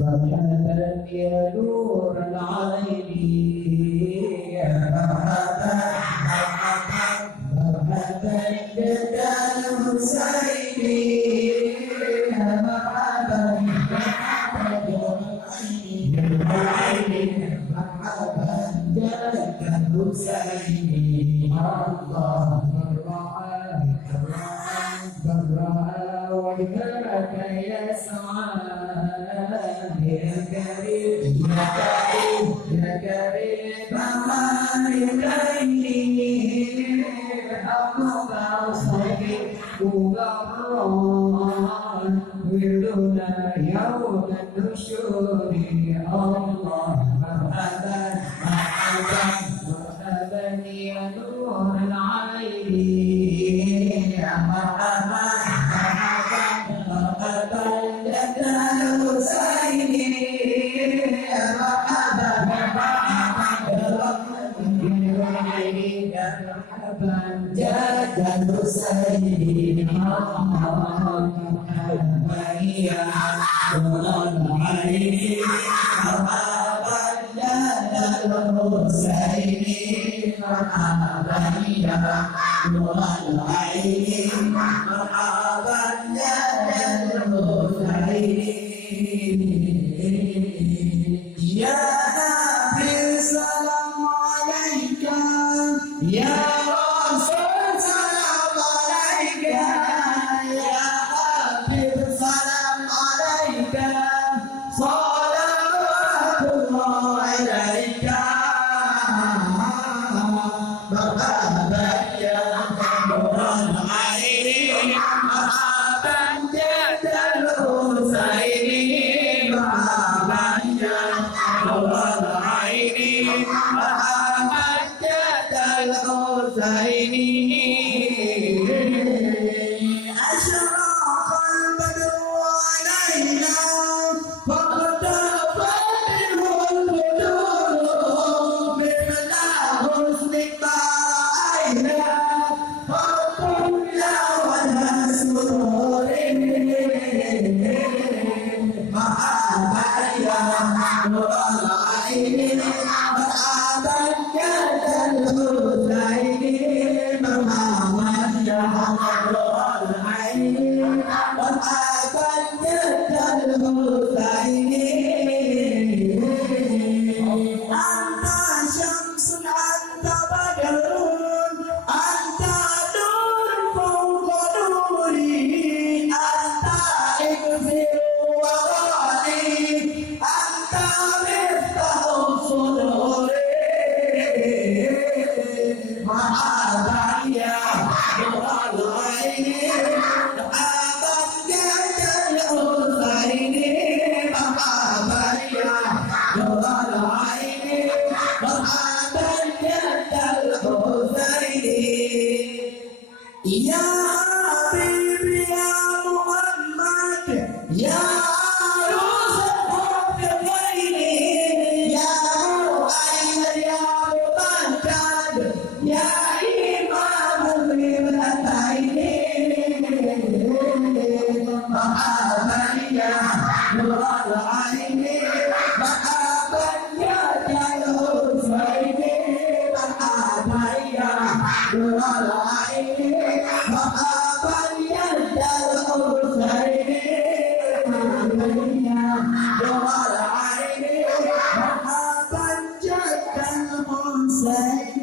مرحبا يا نور العين يا مرحبا مرحبا بك الحسين يا مرحبا يا العين مرحبا جاك الحسين الله برا وجهك يا سعاد يا كريم يا كريم يا كريم ما يكريم حقك أوصيك وغفران وردنا يوم النشور الله مرحبا مرحبا مرحبا يا نور العين يا مرحبا مرحبا مرحبا لك الحسين يا مرحبا مرحبا جاك الحسين مرحبا يا نور العين مرحبا لك الحسين مرحبا يا نور العين مرحبا يا الحسين يا نبي سلام عليك يا رسول سلام عليك يا حبيب سلام عليك صلوات الله عليك مرحبا يا نور العين مرحبا جد الحسين مرحبا يا نور العين مرحبا جد الحسين أشرق البدر علينا فاقتربت منه البدور مثل حسنك رأينا فقلنا ونسرور مرحبا يا نور العين مرحبا يا الحسين مرحبا يا نور العين مرحبا يا الحسين أنت شمس أنت بدر أنت نور فوق نوري أنت إكسر وغالي أنت مفتاح صدوري مرحبا يا نور العين مرحبا يا الحسين مرحبا يا نور العين مرحبا يا الحسين يا حبيبي يا محمد يا عروس الحب غيري يا مؤيد يا ممجد يا إمام القبلتين مرحبا يا نور العين مرحبا يا الحسين مرحبا يا نور العين مرحبا يا الحسين مرحبا يا نور العين مرحبا جد الحسين